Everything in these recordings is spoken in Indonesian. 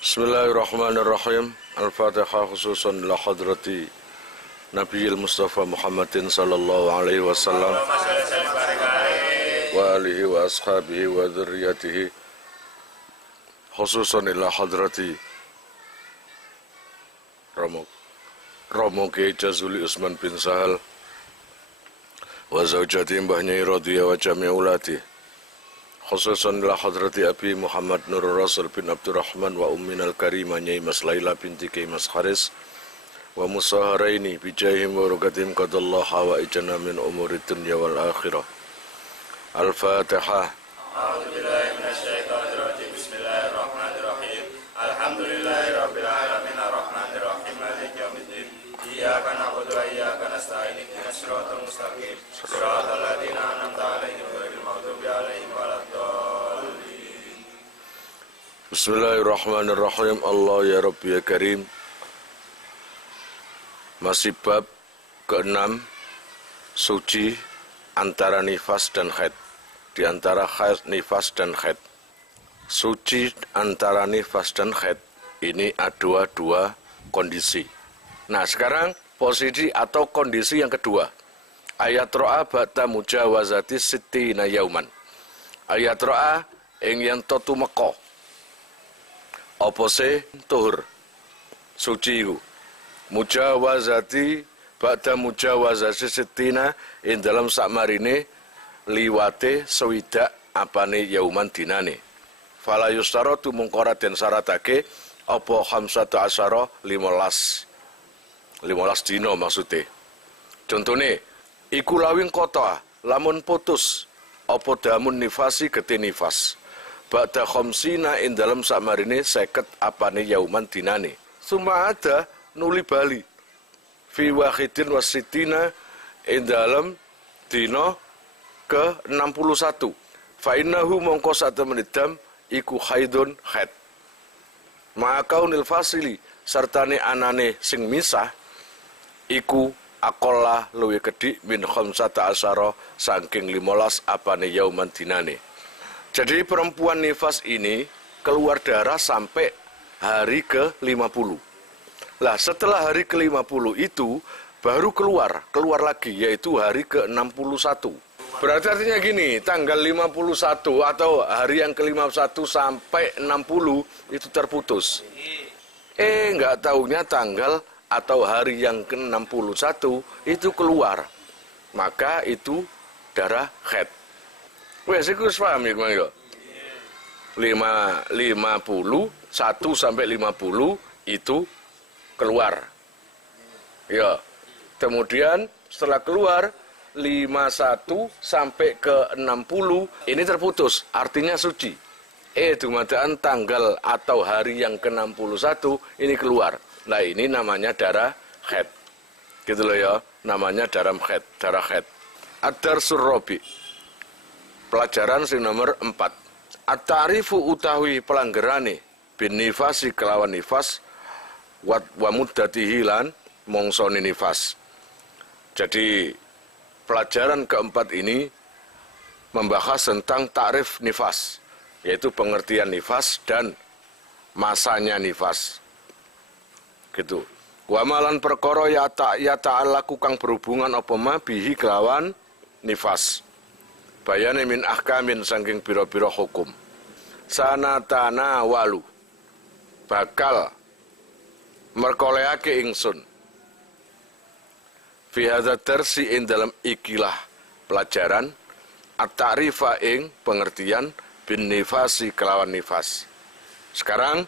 Bismillahirrahmanirrahim. Al-Fatihah khususan ila hadrati Nabiyil Mustafa Muhammadin sallallahu alaihi wasallam wa alihi wa ashabihi wa dzurriyyatihi khususan ila hadrati Romo Kiai Jazuli Usman bin Sahal wa zaujati Mbah Nyai Radhiyah wa jami'ulati khususan ila hadrati Abi Muhammad Nurul Rasul bin Abdurrahman wa umminal karimah Nyai Mas Laila binti Kiai Mas Haris wa musaharaini bijahim wa rugatim qadallah wa ijana min umurid dunya wal akhirah. Al-Fatihah. A'udzubillahi minasyaitonir rajim. Bismillahirrahmanirrahim. Alhamdulillahirabbil alamin arrahmanir rahim maliki yaumiddin. Iyyaka na'budu wa iyyaka nasta'in ihdinas siratal mustaqim. Shiratal ladzina an'amta 'alaihim ghairil maghdubi 'alaihim waladdallin. Bismillahirrahmanirrahim. Allah ya Rabbi ya Karim. Masih bab ke-6, suci antara nifas dan haid. Di antara haid, nifas dan haid. Suci antara nifas dan haid ini ada dua kondisi. Nah sekarang posisi atau kondisi yang kedua. Ayat ro'a ba'da mujawazati sittina yauman. Ayat ro'a yang totu meko. Opose tuhur. Suci itu. Mujawazati ba'da mujawazati sittina in dalam sakmarine liwate sewidak apane yauman dinane. Fala yustaratu mungkara den syaratake apa khamsatu asyara 15 dina maksude. Contone iku lawing kota lamun putus apa damun nifasi gete nifas. Ba'da khamsina in dalam sakmarine 50 apane yauman dinane. Suma ada nuli bali fi wahidin wasitina in dalam dina ke-61 fa innahu mongko satemenidam iku haidun haid ma'akaunil fasili sartane anane sing misah iku akola luwih gedhi min khamsata asyara saking 15 apane yauman dinane. Jadi perempuan nifas ini keluar darah sampai hari ke-50. Lah setelah hari ke-50 itu baru keluar lagi yaitu hari ke-61. Berarti artinya gini, tanggal 51 atau hari yang ke-51 sampai 60 itu terputus. Enggak taunya tanggal atau hari yang ke-61 itu keluar. Maka itu darah haid. Wes iku wis paham ya, Bang? 51 sampai 50 itu keluar. Ya. Kemudian setelah keluar 51 sampai ke 60 ini terputus, artinya suci. Dumadaan tanggal atau hari yang ke-61 ini keluar. Nah, ini namanya darah haid. Gitu loh ya, namanya darah haid. Ad-Darsul Rabi. Pelajaran sing nomor 4. At-ta'rifu utawi pelanggerane bin nifasi kelawan nifas wa muddatihi lan mongsone nifas. Jadi pelajaran keempat ini membahas tentang ta'rif nifas, yaitu pengertian nifas dan masanya nifas. Gitu. Wa malan perkara ya ta'allaku kang berhubungan apa ma bihi kelawan nifas. Bayane min ahkamin saking pira-pira hukum. Sanatana walu bakal merkoleake ingsun fi hadza darsi ing dalam ikilah pelajaran at-ta'rifa ing pengertian bin nifasi kelawan nifas. Sekarang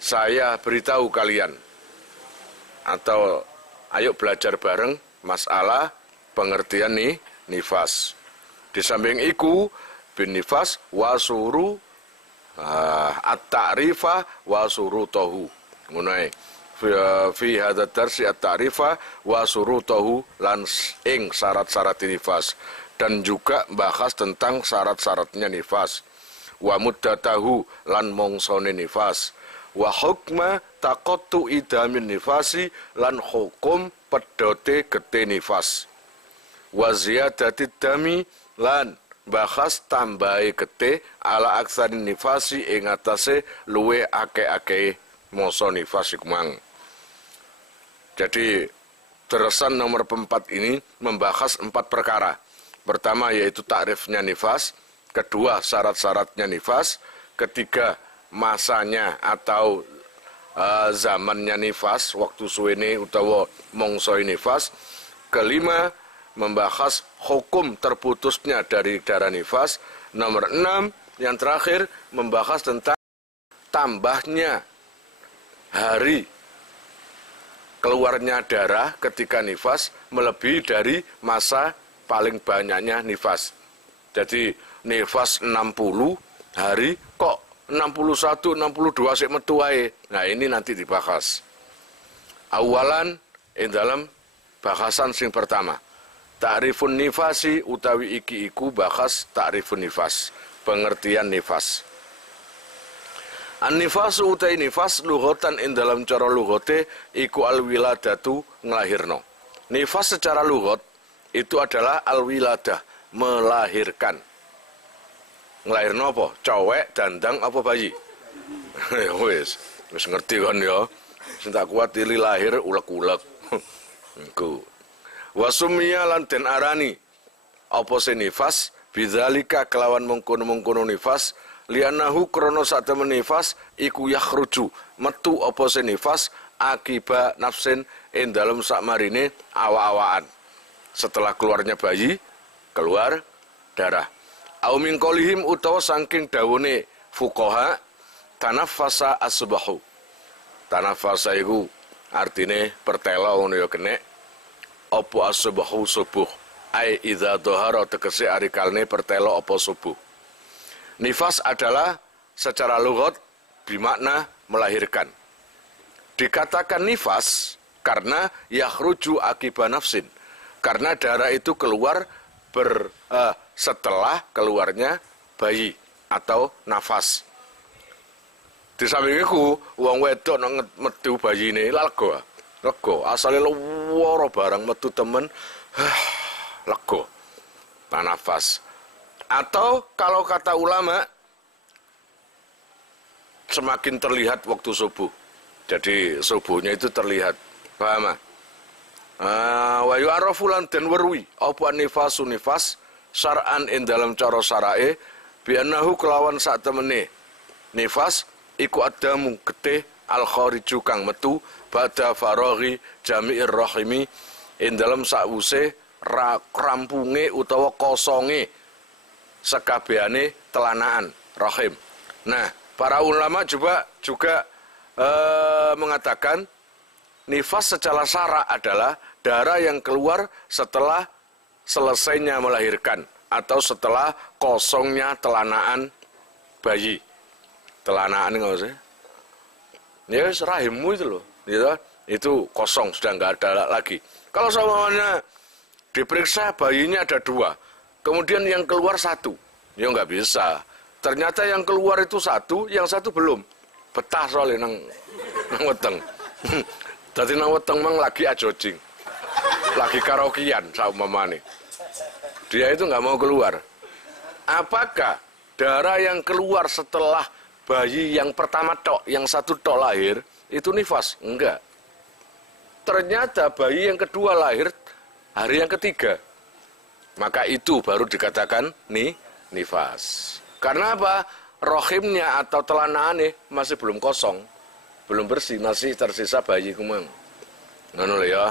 saya beritahu kalian atau ayo belajar bareng masalah pengertian nifas. Di samping iku bin nifas wasuru at-ta'rifa wasurutohu. Ngono ae. Fi hadza darsi at-ta'rifa wa surutahu lan ing syarat-syarat nifas dan juga bahas tentang syarat-syaratnya nifas wa muddatahu lan mongsone nifas wa hukma taqattu idamin nifasi lan hukum pedote gete nifas wa ziyadati dami lan bahas tambahi getih ala aksarin nifasi ing atase luwe akeh-akeh masa nifas iku mang. Jadi terusan nomor 4 ini membahas 4 perkara. Pertama yaitu takrifnya nifas, kedua syarat-syaratnya nifas, ketiga masanya atau zamannya nifas, waktu suwene utawa mongsoi nifas, kelima membahas hukum terputusnya dari darah nifas, nomor 6 yang terakhir membahas tentang tambahnya hari keluarnya darah ketika nifas melebihi dari masa paling banyaknya nifas. Jadi nifas 60 hari kok 61, 62 sik metu wae. Nah, ini nanti dibahas. Awalan ing dalam bahasan sing pertama. Ta'rifun nifasi utawi iki iku bahas ta'rifun nifas, pengertian nifas. An-nifasu utai nifas lughatan ing dalam cara lughote iku al-wiladatu nglahirno. Nifas secara lughot itu adalah al-wiladah, melahirkan. Nglahirno apa? Cowek, dandang apa bayi? Ya wis ngerti kan ya. Sing tak kuat ili lahir ulek-ulek. Iku. Wasumia lan den arani apa nifas bidzalika kelawan mengkono-mengkono nifas lianahu krono sak temen nifas iku yakhruju metu apa nifas akiba nafsin ing dalem sakmarine awa-awaan. Setelah keluarnya bayi keluar darah. Au min qaulihim utawa saking dawune fuqaha tanaffasa asbahu. Tanaffasa iku artine pertelo ngono ya kenek. Apa asbahu subuh ai idza dhahara tegese ari kalne pertelo apa subuh. Nifas adalah secara lughat bermakna melahirkan. Dikatakan nifas karena yakhruju akiba nafsin, karena darah itu keluar setelah keluarnya bayi atau nafas. Di samping iku wong wedok nang metu bayine lega. Lego, asale loro barang metu temen, lego, nafas. Atau kalau kata ulama, semakin terlihat waktu subuh. Jadi subuhnya itu terlihat, paham? Wa yu'arafu lan den werwi apa nifasu nifas syar'an ing dalam cara syarae bi annahu kelawan sak temene nifas iku adamu getih al khariju kang metu ba'da faraghi jami'ir rahimi ing dalam sause rampunge utawa kosonge sekabehane telanaan rahim. Nah, para ulama juga mengatakan nifas secara syara adalah darah yang keluar setelah selesainya melahirkan atau setelah kosongnya telanaan bayi. Telanaan enggak usah. Ya rahimmu itu loh, gitu. Itu kosong, sudah nggak ada lagi. Kalau semuanya diperiksa bayinya ada 2, kemudian yang keluar 1, ya nggak bisa. Ternyata yang keluar itu 1, yang 1 belum. Betah soalnya nang weteng. Tadi nang weteng mang lagi ajojing, lagi karaokean saumpamane. Dia itu nggak mau keluar. Apakah darah yang keluar setelah bayi yang pertama tok, yang 1 tok lahir, itu nifas? Enggak. Ternyata bayi yang kedua lahir hari yang ketiga. Maka itu baru dikatakan nifas. Karena apa? Rohimnya atau telanaane masih belum kosong, belum bersih, masih tersisa bayi kumang. Ngono lho ya.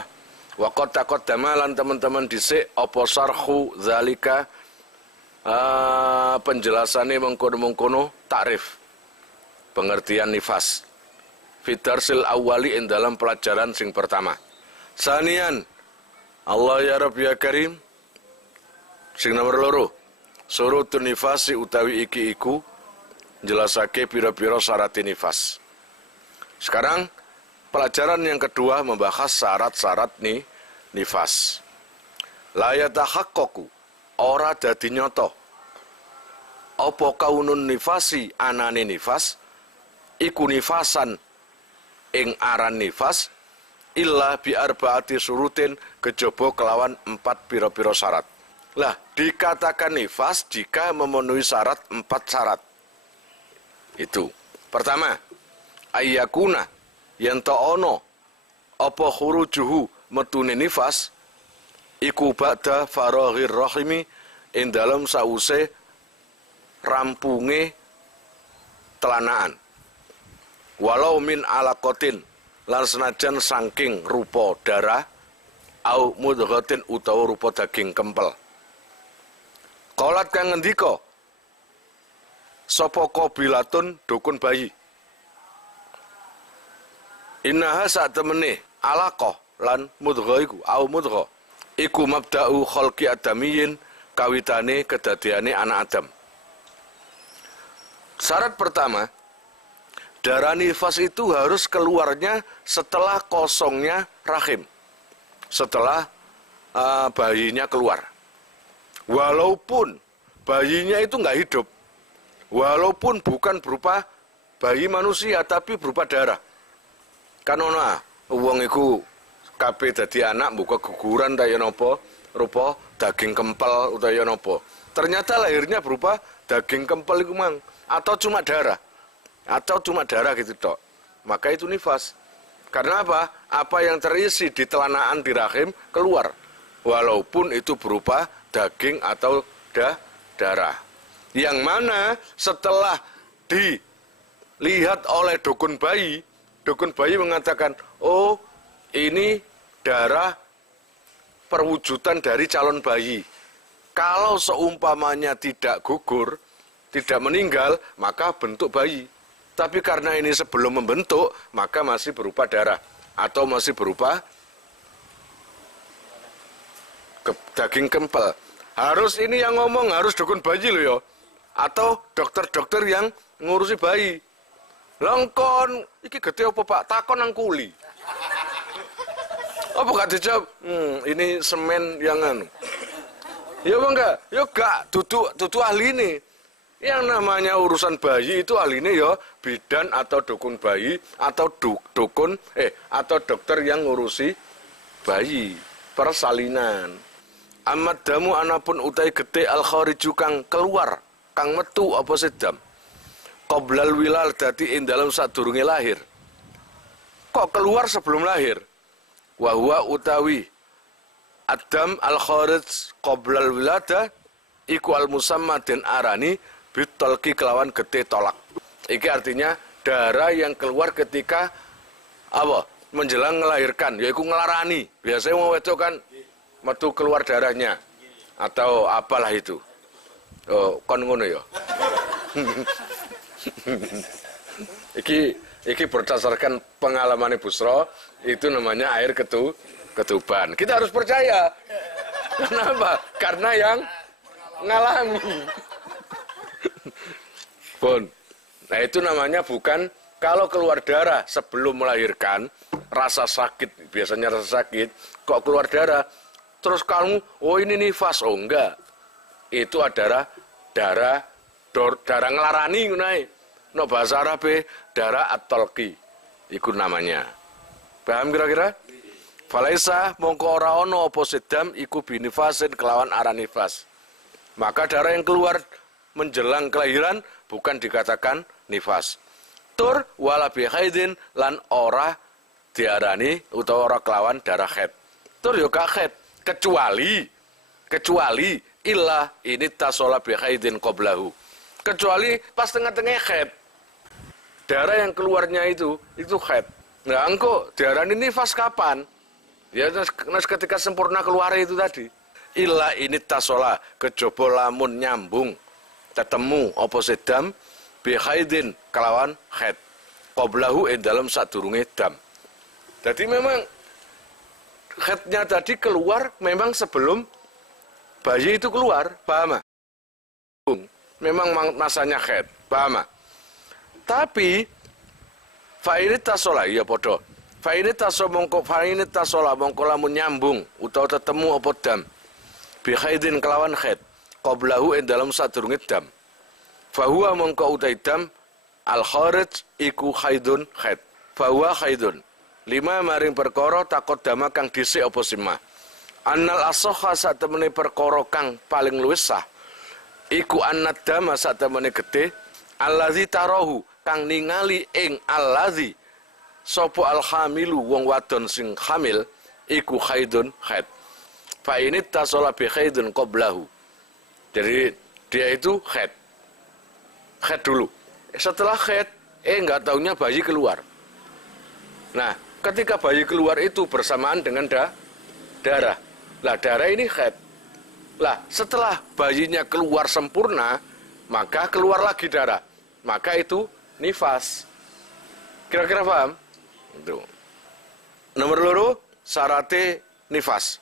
Wa qad taqaddama lan teman-teman dhisik apa sarhu zalika penjelasane mengkono-mengkono takrif pengertian nifas fitarsil awali in dalam pelajaran sing pertama. Sanian Allah ya Rabb ya Karim sing nomor 2 surutun nifasi utawi iki iku jelasake pira-pira syarat nifas. Sekarang pelajaran yang kedua membahas syarat-syarat nifas. La yatahaqqaqu ora dadi nyata apa kaunun nifasi anane nifas iku nifasan ing aran nifas illa bi arbaati surutin kejaba kelawan 4 pira-pira syarat. Lah, dikatakan nifas jika memenuhi syarat 4 syarat. Itu. Pertama, ayyakuna yen ta ono apa khurujuhu metune nifas iku ba'da faraghir rahimi ing dalem sause rampunge telanaan. Walau min alaqatin lan senajan saking rupa darah au mudghatin utawa rupa daging kempel. Qalat kang ngendika sapa qabilatun dukun bayi. Innaha sak temene alaqah lan mudghah iku au mudghah iku mabda'u khalqi adamiyin kawitane kedadiane anak Adam. Syarat pertama, darah nifas itu harus keluarnya setelah kosongnya rahim. Setelah bayinya keluar. Walaupun bayinya itu nggak hidup. Walaupun bukan berupa bayi manusia, tapi berupa darah. Kan ono wong iku kabeh dadi anak buka guguran ta ya napa, rupa daging kempel utawa napa. Ternyata lahirnya berupa daging kempel iku mang atau cuma darah. Atau cuma darah gitu tok. Maka itu nifas. Karena apa? Apa yang terisi di telanaan di rahim keluar. Walaupun itu berupa daging atau darah. Yang mana setelah dilihat oleh dukun bayi mengatakan, oh ini darah perwujudan dari calon bayi. Kalau seumpamanya tidak gugur, tidak meninggal, maka bentuk bayi. Tapi karena ini sebelum membentuk, maka masih berupa darah. Atau masih berupa daging kempel. Harus ini yang ngomong, harus dukun bayi loh ya. Atau dokter-dokter yang ngurusi bayi. Longkon, iki gede apa Pak? Takon nang kuli. Apa gak dijawab? Ini semen yang anu. Ya apa enggak? Ya enggak, dudu ahli ini. Yang namanya urusan bayi itu ahlinya ya bidan atau dukun bayi atau atau dokter yang ngurusi bayi, persalinan. Amat damu anapun utai gede al khariju kang keluar, kang metu apa sedam. Qoblal wilal dadi ing dalam sadurunge lahir. Kok keluar sebelum lahir? Wa huwa utawi adam al kharij qoblal wilada iku al musamma den arani bitolki kelawan gede tolak. Iki artinya darah yang keluar ketika apa? Menjelang melahirkan, yaitu ngelarani. Biasanya mau wedok kan metu keluar darahnya atau apalah itu. Oh, kon ngono ya. Iki berdasarkan pengalaman Busro, itu namanya air ketuban. Kita harus percaya. Kenapa? Karena yang ngalami. Bon. Nah itu namanya bukan kalau keluar darah sebelum melahirkan, rasa sakit, biasanya rasa sakit, kok keluar darah, terus kamu, oh ini nifas, oh enggak. Itu adalah darah ngelarani, no bahasa Arab, darah at-talqi, itu namanya. Paham kira-kira? Falaisa mongko ora ono apa sedam iku binifasin kelawan aran nifas. Maka darah yang keluar menjelang kelahiran bukan dikatakan nifas. Tur wala bi haidin lan ora diarani utawa ora kelawan darah haid. Tur yo ka haid kecuali illa ini tasola bi haidin qablahu. Kecuali pas tengah-tengah haid. Darah yang keluarnya itu haid. Nah, engko diarani nifas kapan? Ya ketika sempurna keluar itu tadi. Illa ini tasola kejaba lamun nyambung ketemu apa sedam bi haidin kelawan haid qablahu ing dalam sadurunge dam. Jadi memang haidnya tadi keluar memang sebelum bayi itu keluar, paham? Memang masanya haid, paham? Tapi fa'init tasola ya padha. Fa'init tasola mongko lamun nyambung utawa ketemu apa dam bi haidin kelawan haid qablahu ing dalam sadurunge dam. Fahuwa mongko utai dam al kharij iku haidun haid. Fahuwa haidun. 5 maring perkara takut dama kang dhisik apa sima. Annal asoha sak temene perkara kang paling luwih sah iku annad dama sak temene getih allazi tarahu kang ningali ing allazi sapa alhamilu wong wadon sing hamil iku haidun haid fa ini tasola bi haidun qablahu. Jadi dia itu haid dulu, setelah haid enggak taunya bayi keluar. Nah, ketika bayi keluar itu bersamaan dengan darah. Lah darah ini haid. Lah setelah bayinya keluar sempurna, maka keluar lagi darah. Maka itu nifas. Kira-kira paham? Itu. Nomor loro syarate nifas.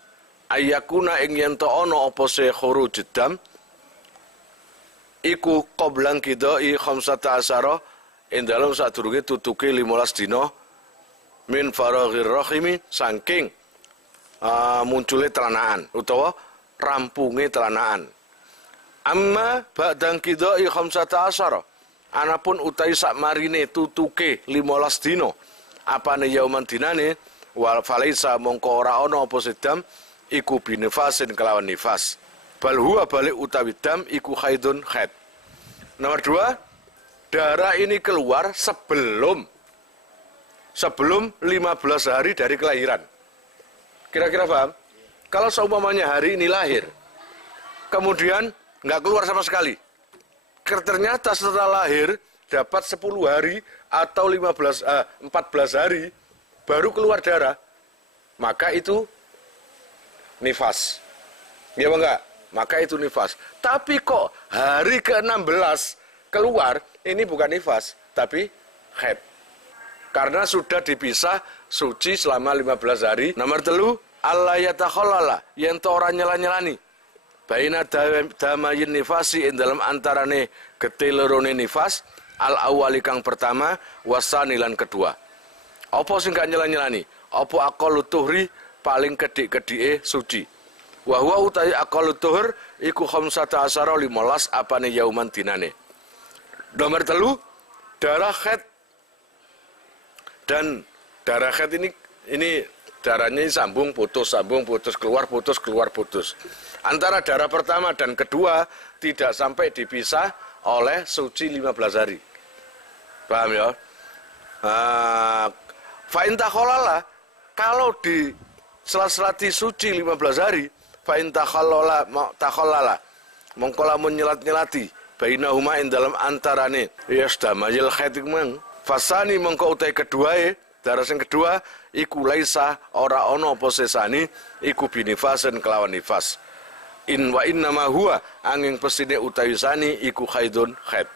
Ayakuna ing yen to ana apa se khuruj dam iku qoblan kidai khamsata asyara ing dalem sadurunge tutuke 15 dina min faraghir rahimi saking muncule telanaan utawa rampunge telanaan. Amma ba'dang kidai khamsata asyara anapun utai sak marine tutuke 15 dina apane yauman dinane wal falaisa mongko ora ana apa sedam iku binifasin kelawan nifas. Bal huwa balik utawi dam iku haidun haid. Nomor 2, darah ini keluar sebelum 15 hari dari kelahiran. Kira-kira paham? Kalau seumpamanya hari ini lahir, kemudian nggak keluar sama sekali. Ternyata setelah lahir dapat 10 hari atau 14 hari baru keluar darah, maka itu nifas. Ya enggak? Maka itu nifas. Tapi kok hari ke-16 keluar, ini bukan nifas, tapi haid. Karena sudah dipisah suci selama 15 hari. Nomor 3, Allah yatakhalala, yen to ora nyela-nyelani. Baina damayin nifasi ing dalam antarane getih lorone nifas, al awali kang pertama, wasani lan kedua. Apa sing gak nyela-nyelani? Apa aqallu tuhri paling kedik-kedike suci. Wa huwa utai aqallu tuhur iku khamsata asyara 15 apane yauman dinane. Nomor 3, darah haid. Dan darah haid ini darahnya sambung putus, keluar putus. Antara darah pertama dan kedua tidak sampai dipisah oleh suci 15 hari. Paham ya? Fa'in takholala, kalau di selat-selati suci 15 hari, fa'in takholala, mengkolamun nyelat-nyelati, bainahuma in dalam antarane, yasdamayil khaitikmang, fasani mengkau utai kedua darah yang kedua, iku laisa ora ono posesani, iku binifasen kelawan nifas. In wa innama huwa angin pesine utawisani iku haidun haid.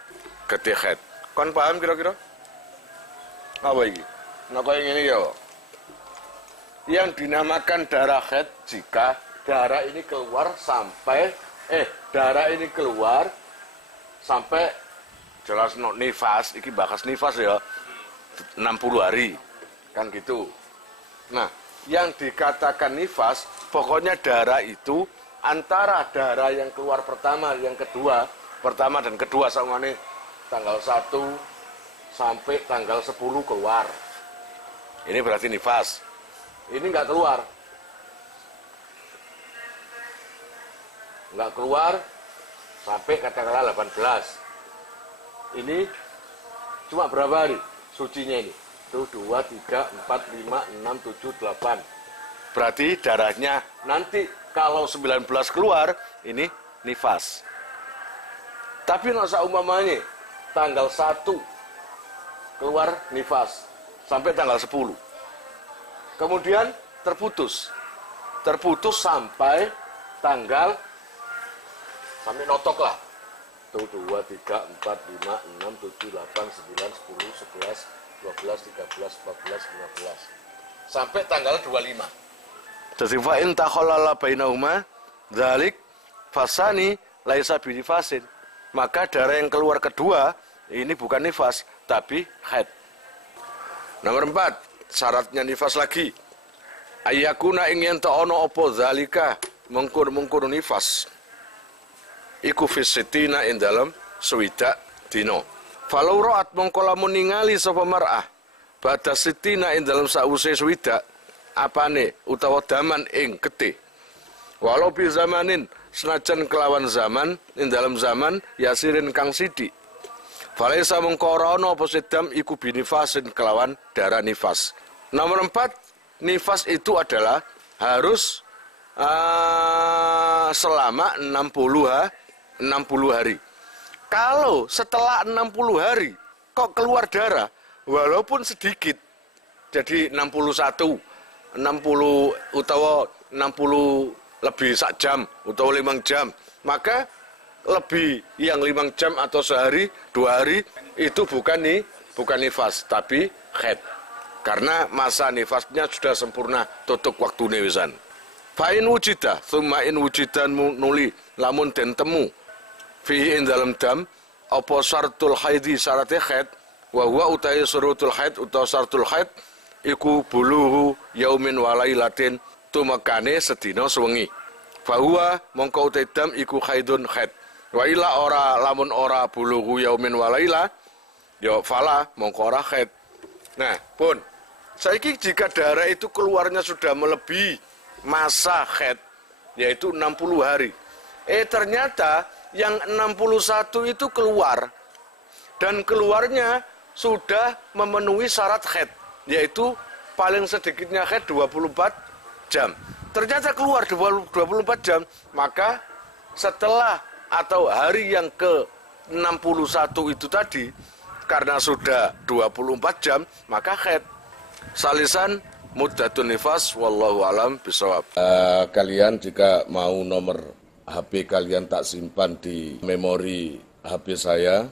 Getih haid. Kon paham kira-kira? Apa ini? Nah kaya ini ya. Yang dinamakan darah haid jika darah ini keluar sampai jelas no nifas, iki bakas nifas ya. 60 hari. Kan gitu. Nah, yang dikatakan nifas, pokoknya darah itu antara darah yang keluar pertama dan kedua sama ini tanggal 1 sampai tanggal 10 keluar. Ini berarti nifas. Ini nggak keluar. Nggak keluar sampai katakanlah 18. Ini cuma berapa hari sucinya ini? 1, 2, 3, 4, 5, 6, 7, 8. Berarti darahnya nanti kalau 19 keluar, ini nifas. Tapi nasa umpamanya tanggal 1 keluar nifas sampai tanggal 10. Kemudian terputus sampai tanggal, sampai notok lah. 1, 2, 3, 4, 5, 6, 7, 8, 9, 10, 11, 12, 13, 14, 15 sampai tanggal 25. Jadi fa'in takholala bainahuma dzalik fasani laisa binifasin. Maka darah yang keluar kedua ini bukan nifas tapi haid. Nomor 4, syaratnya nifas lagi. Ayakuna ing yen ta ana apa zalika mengkur nifas. Iku fisitina ing dalam swidak dina. Falau ra'at mongko lamun ningali sapa mar'ah ba'da sitina ing dalam sause swidak apane utawa daman ing getih Walau bi zamanin senajan kelawan zaman ing dalam zaman yasirin kang sithik. Falaisa mengkorono apa sedam iku binifasin kelawan darah nifas. Nomor 4, nifas itu adalah harus selama 60 hari. Kalau setelah 60 hari kok keluar darah walaupun sedikit, jadi 61, 60 utawa 60 lebih sak jam utawa 5 jam, maka lebih yang 5 jam atau sehari 2 hari itu bukan nifas tapi haid, karena masa nifasnya sudah sempurna tutup waktu wisan. Fa'in wujida thumma in wujidan nuli lamun den temu fihi ing dalam dam apa syartul haidi syaratnya haid wa huwa utai syurutul haid utawa syartul haid iku buluhu yaumin walailatin tumekane sedina sewengi. Fa huwa mongko utai dam iku haidun haid. Wa ila ora lamun ora buluhu yaumin walaila ya fala mongko ora haid. Nah, pun saiki jika darah itu keluarnya sudah melebihi masa haid yaitu 60 hari. Ternyata yang 61 itu keluar dan keluarnya sudah memenuhi syarat haid, yaitu paling sedikitnya haid 24 jam. Ternyata keluar 24 jam, maka setelah atau hari yang ke-61 itu tadi, karena sudah 24 jam, maka haid. Salisan muddatun nifas, wallahu alam bisawab. Kalian jika mau nomor HP kalian tak simpan di memori HP saya,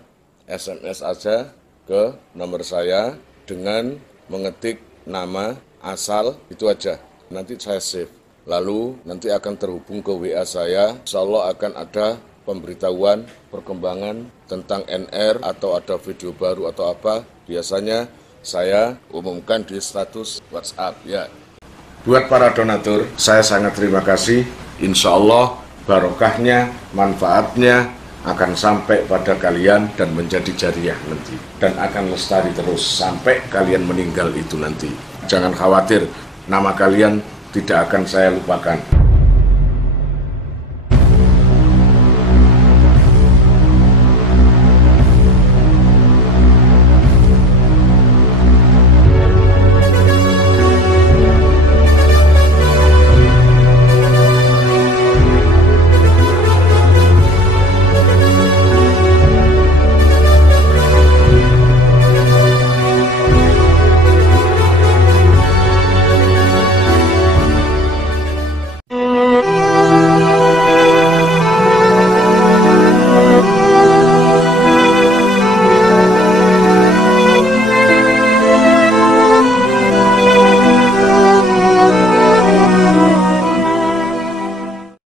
SMS aja ke nomor saya dengan mengetik nama, asal, itu aja. Nanti saya save. Lalu nanti akan terhubung ke WA saya. Insyaallah akan ada pemberitahuan, perkembangan tentang NR atau ada video baru atau apa. Biasanya saya umumkan di status WhatsApp ya. Buat para donatur, saya sangat terima kasih. Insya Allah barokahnya, manfaatnya akan sampai pada kalian dan menjadi jariah nanti. Dan akan lestari terus sampai kalian meninggal itu nanti. Jangan khawatir, nama kalian tidak akan saya lupakan.